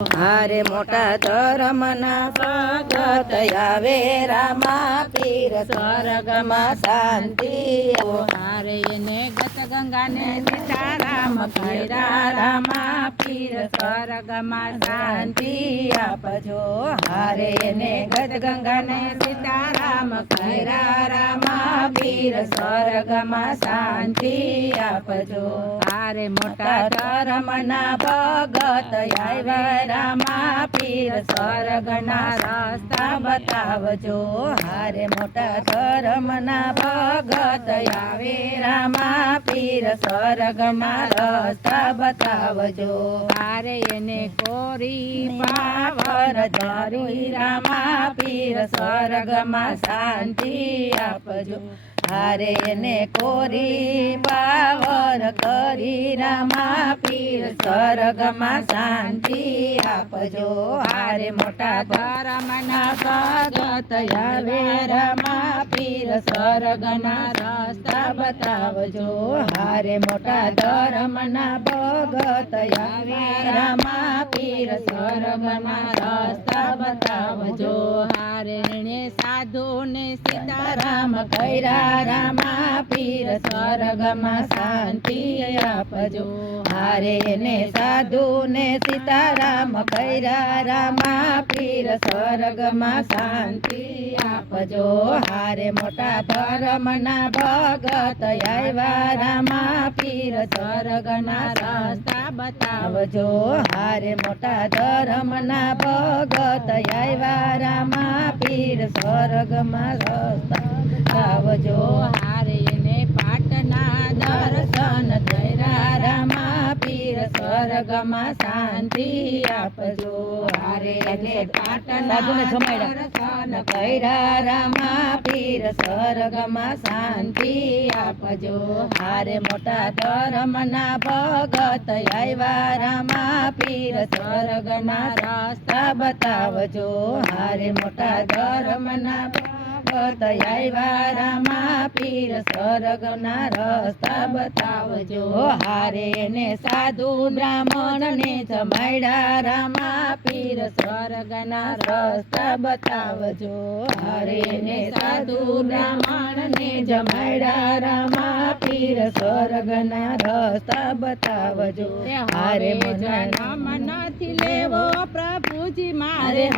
હારે મોટા ધર્મના ભગત આવે રામા પીર સ્વર્ગમાં શાંતિ હારે એને ગત ગંગાને સીતારામ કર્યા રામા પીર સ્વર્ગમાં શાંતિ આપજો હારે ને ગત ગંગાને સીતારામ કર્યા રામા પીર સ્વર્ગમાં શાંતિ આપજો હારે મોટા ધર્મના ભગત આવ્યા રામા પીર સ્વર્ગના રસ્તા બતાવજો હારે મોટા ધર્મના ભગત આવે રામા પીર સ્વર્ગમાં રસ્તા બતાવજો હારે એને કોરી પાવર ધરી રામા પીર સ્વર્ગમાં શાંતિ આપજો હારે ને કોરી પાવર કરી રામા પીર સ્વર્ગમાં શાંતિ આપજો હારે મોટા ધર્મના ભગત આવે રામા પીર સ્વર્ગના રસ્તા બતાવજો હારે મોટા ધર્મના ભગત આવે રામા પીર સ્વર્ગના રસ્તા બતાવજો હારે ને સાધુ ને સીતારામ કર્યા રામા પીર સ્વર્ગમાં શાંતિ આપજો હારે ને સાધુ ને સીતારામ કર્યા રામા પીર સ્વર્ગમાં શાંતિ આપજો હારે મોટા ધર્મના ભગત આવ્યા રામા પીર સ્વર્ગના રસ્તા બતાવજો હારે મોટા ધર્મના ભગત આવ્યા રામા પીર સ્વર્ગમાં રસ્તા બતાવજો હારે એને પાટના દર્શન કર્યા રામા પીર સ્વર્ગમાં શાંતિ આપજો હારે ને પાટના દર્શન કર્યા રામા પીર સ્વર્ગમાં શાંતિ આપજો હારે મોટા ધર્મના ભગત આવ્યા રામા પીર સ્વર્ગના રસ્તા બતાવજો હારે મોટા ધર્મના ભગત આવ્યા રામા પીર સ્વર્ગના રસ્તા બતાવજો હારે ને સાધુ બ્રાહ્મણ ને જમાડ્યા રામા પીર સ્વર્ગના રસ્તા બતાવજો હારે ને સાધુ બ્રાહ્મણ ને જમાડ્યા રામા પીર સ્વર્ગના રસ્તા બતાવજો હારે જન્મ નથી લેવો પ્રભુજી મારે